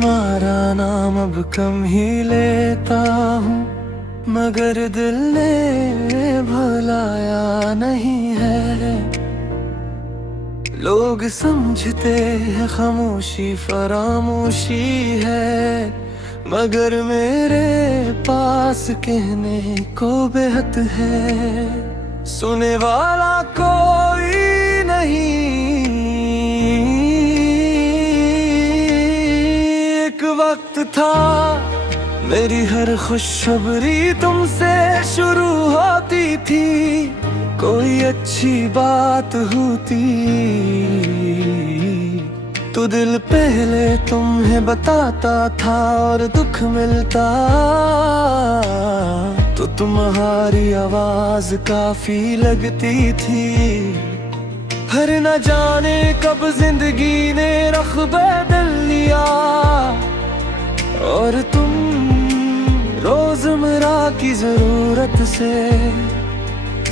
तुम्हारा नाम अब कम ही लेता हूँ, मगर दिल ने भुलाया नहीं है। लोग समझते हैं खामोशी फरामोशी है, मगर मेरे पास कहने को बेहद है। सुने वाला कोई नहीं, एक वक्त था मेरी हर खुशखबरी तुमसे शुरू होती थी। कोई अच्छी बात होती तो दिल पहले तुम्हें बताता था, और दुख मिलता तो तुम्हारी आवाज काफी लगती थी। हर न जाने कब जिंदगी ने रख बदल लिया, और तुम रोजमर्रा की जरूरत से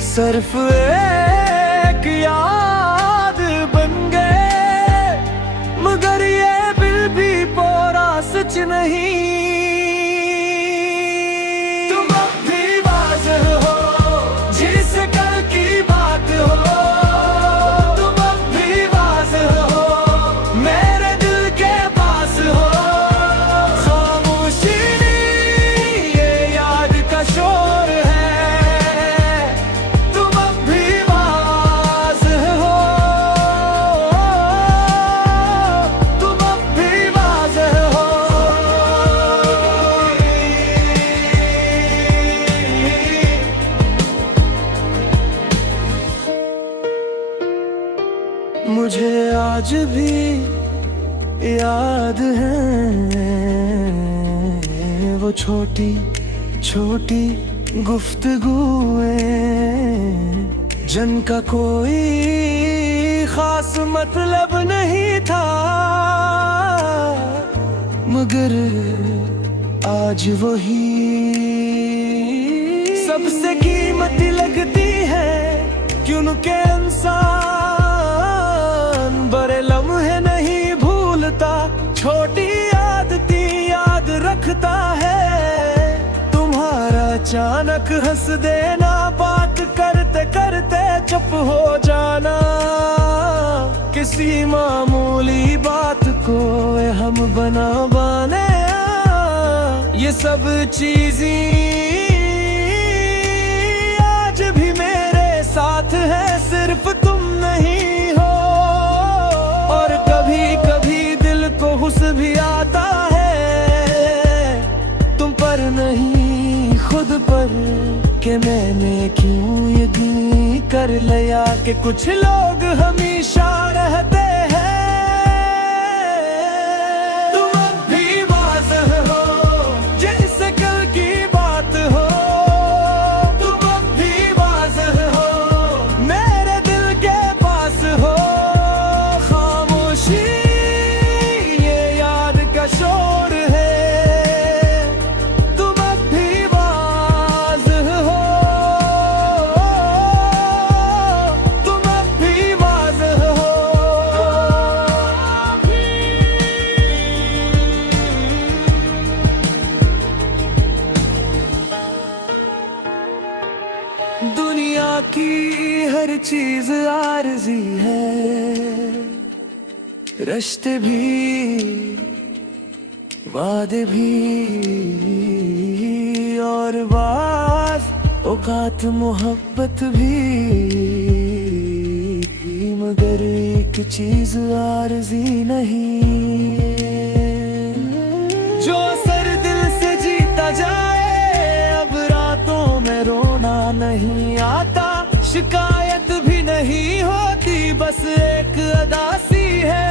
सिर्फ एक याद बन गए। मगर ये दिल भी पूरा सच नहीं। तुम अब भी वाज़ेह हो जिसे कल की बात हो, तुम अब भी वाज़ेह हो मेरे दिल के पास हो। खामोशी ये याद का शोर है, तुम अब भी वाज़ेह हो, तुम अब भी वाज़ेह हो। मुझे आज भी याद है वो छोटी छोटी गुफ्तगूएं, जिनका कोई खास मतलब नहीं था, मगर आज वही सबसे कीमती लगती है। क्योंकि इंसान बड़े लम्हे नहीं भूलता, छोटी आदतें याद रखता है। तुम्हारा अचानक हंस देना, बात करते करते चुप हो जाना, किसी मामूली बात को हम बना बने, ये सब चीजें आज भी मेरे साथ है, सिर्फ तुम नहीं हो। और कभी कभी दिल को हुस भी आता है, तुम पर नहीं खुद पर, कि मैंने क्यों यकीन कर लिया कि कुछ लोग हमेशा रहते हैं। तुम अब भी वाज़ेह हो जैसे कल की बात हो, तुम अब भी वाज़ेह हो मेरे दिल के पास हो। खामोशी ये याद का शोर है, तुम अब भी वाज़ेह हो, तुम अब भी वाज़ेह हो। दुनिया की हर चीज आरज़ी है, रिश्ते भी वादे भी, और बाज़ औक़ात मोहब्बत भी, मगर एक चीज आरज़ी नहीं, जो सर दिल से जीता जाए। अब रातों में रोना नहीं आता, शिकायत भी नहीं होती, बस एक अदासी है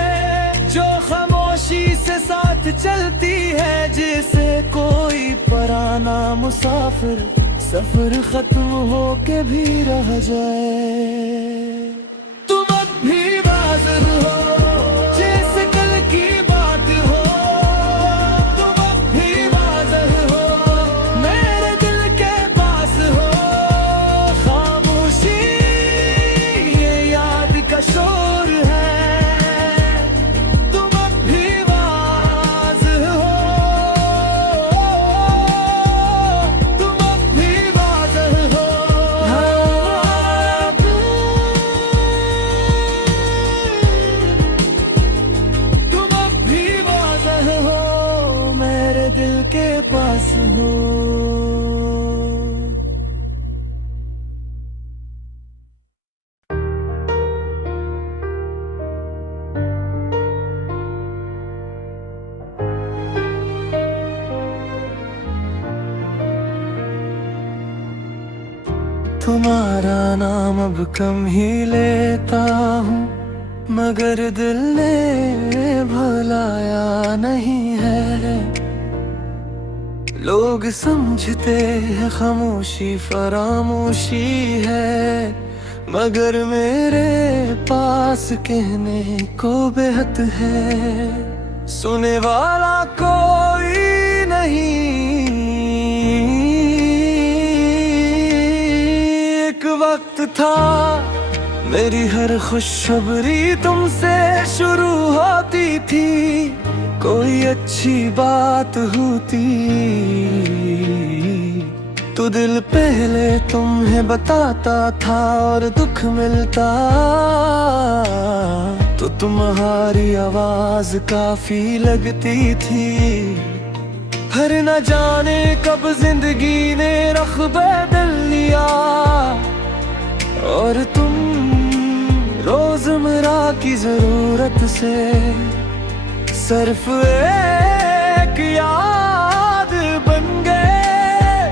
जो खामोशी से साथ चलती है। जिसे कोई पराना मुसाफिर सफर खत्म हो के भी रह जाए। तुम अब भी वाज़ेह हो जैसे कल की बात हो, तुम अब भी वाज़ेह हो मेरे दिल के पास हो। खामोशी ये याद का शोर है, तुम अब भी वाज़ेह पास हो। तुम्हारा नाम अब कम ही लेता हूँ, मगर दिल ने भुलाया नहीं है। लोग समझते हैं खामोशी फरामोशी है, मगर मेरे पास कहने को बेहद है। सुने वाला कोई नहीं, एक वक्त था मेरी हर खुशखबरी तुमसे शुरू होती थी। कोई अच्छी बात होती तो दिल पहले तुम्हें बताता था, और दुख मिलता तो तुम्हारी आवाज काफी लगती थी। हर न जाने कब जिंदगी ने रख बदल लिया, और तुम रोजमर्रा की जरूरत से सिर्फ एक याद बन गए।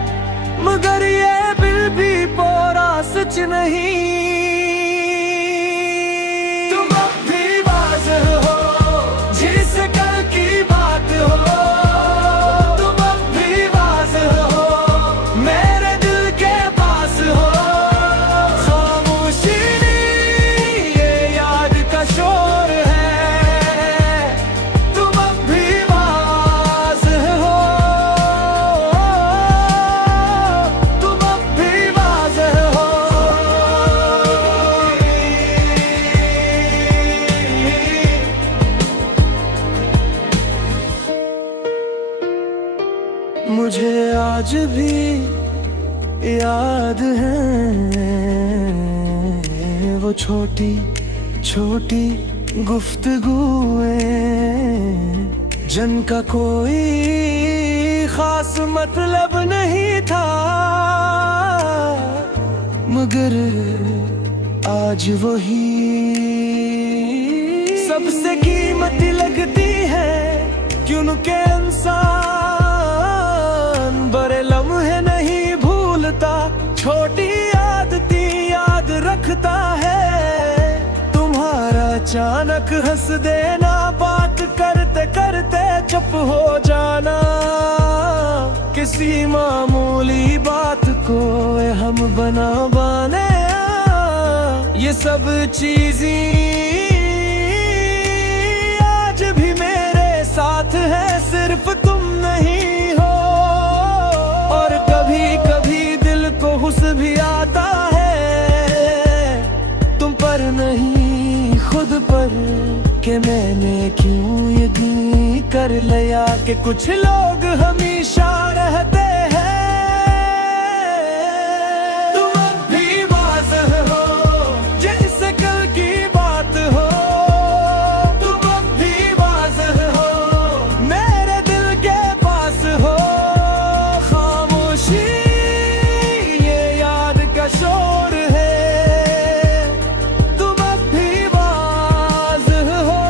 मगर ये दिल भी पूरा सच नहीं। तुम अब भी वाज़ेह हो जिसे कल की बात हो। तुम अब भी वाज़ेह हो मेरे दिल के पास हो। खामोशी नहीं ये याद का शोर है। तुम अब भी वाज़ेह हो। तुम अब भी वाज़ेह हो। मुझे आज भी याद है वो छोटी छोटी गुफ्तगूएं, जिनका कोई खास मतलब नहीं था, मगर आज वही सबसे कीमती लगती है। क्योंकि इंसान बड़े लम्हे नहीं भूलता, छोटी आदतें याद रखता है। तुम्हारा अचानक हंस देना, बात करते करते चुप हो जाना, किसी मामूली बात को हम बना बाने, ये सब चीजें आज भी मेरे साथ है। सिर्फ तुम नहीं हो। और कभी कभी दिल को हुस भी आता है तुम पर नहीं खुद पर, कि मैंने क्यों यकीन कर लिया कि कुछ लोग हमेशा रहते हैं। तुम अब भी वाज़ेह हो जैसे कल की बात हो। तुम अब भी वाज़ेह हो मेरे दिल के पास हो। खामोशी ये याद का शोर है। तुम अब भी वाज़ेह हो।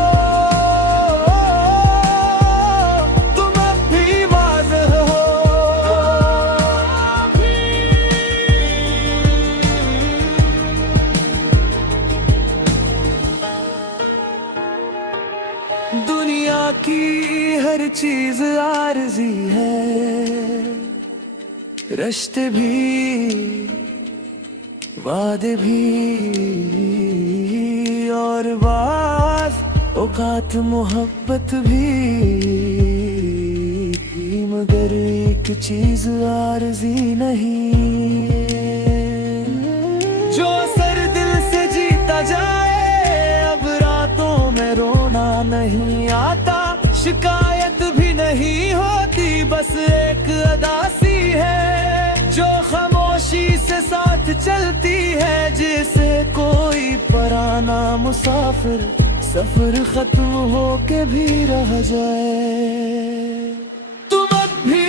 तुम अब भी वाज़ेह हो। दुनिया की हर चीज आरज़ी है, रिश्ते भी वादे भी, और बाज़ औक़ात मोहब्बत भी, मगर एक चीज आरज़ी नहीं। जो सर दिल से जीता जाए, अब रातों में रोना नहीं आता, शिकायत भी नहीं होती, बस एक अदासी है जो खामोशी से साथ चलती है। जिसे कोई पराना मुसाफिर सफर खत्म हो के भी रह जाए। तुम अब भी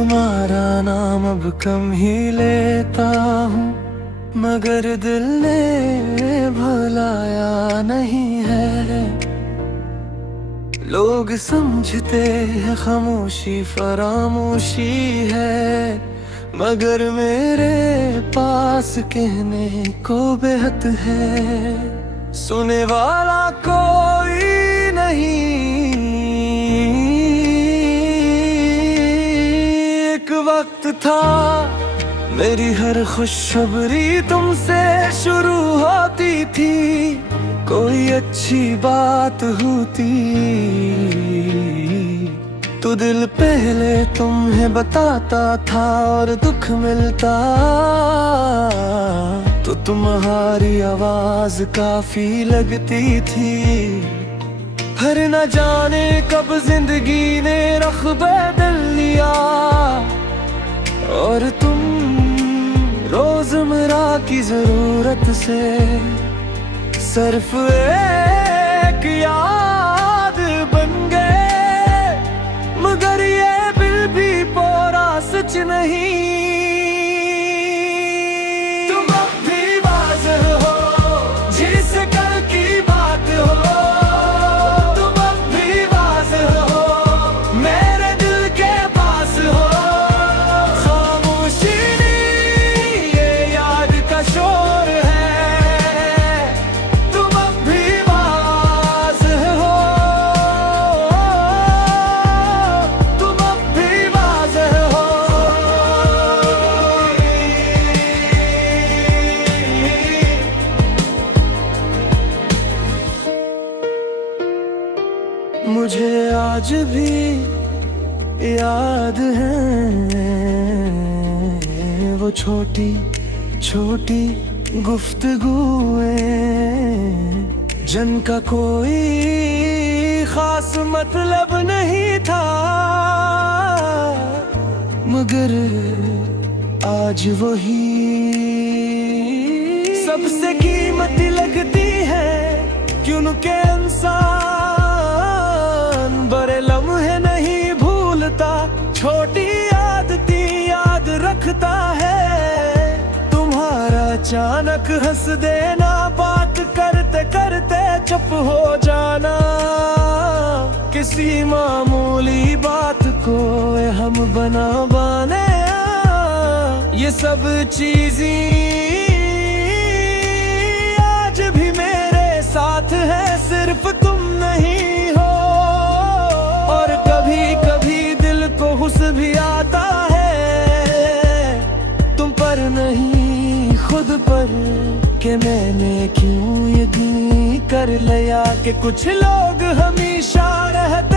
तुम्हारा नाम अब कम ही लेता हूँ, मगर दिल ने भुलाया नहीं है। लोग समझते हैं खामोशी फरामोशी है, मगर मेरे पास कहने को बेहद है। सुने वाला कोई नहीं, एक वक्त था मेरी हर खुशखबरी तुमसे शुरू होती थी। कोई अच्छी बात होती तो दिल पहले तुम्हें बताता था, और दुख मिलता तो तुम्हारी आवाज काफी लगती थी। हर न जाने कब जिंदगी ने रख बदल लिया, और तुम रोजमर्रा की जरूरत से सिर्फ एक याद बन गए। मगर ये बिल भी पूरा सच नहीं। तुम अब भी वाज़ेह हो जिसे कल की बात हो, तुम अब भी वाज़ेह हो मेरे दिल के पास हो। खामोशी नहीं ये याद का शोर है, तुम अब भी वाज़ेह हो, तुम अब भी वाज़ेह हो। मुझे आज भी याद है वो छोटी छोटी गुफ्तगूएं, जिनका कोई खास मतलब नहीं था, मगर आज वही सबसे कीमती लगती है। क्योंकि इंसान बड़े लम्हे नहीं भूलता, छोटी आदतें याद रखता है। तुम्हारा अचानक हंस देना, बात करते करते चुप हो जाना, किसी मामूली बात को हम बना बने, ये सब चीजें आज भी मेरे साथ है, सिर्फ तुम नहीं हो। और कभी कभी दिल को हुस भी आता है, तुम पर नहीं खुद पर, कि मैंने क्यों यकीन कर लिया कि कुछ लोग हमेशा रहते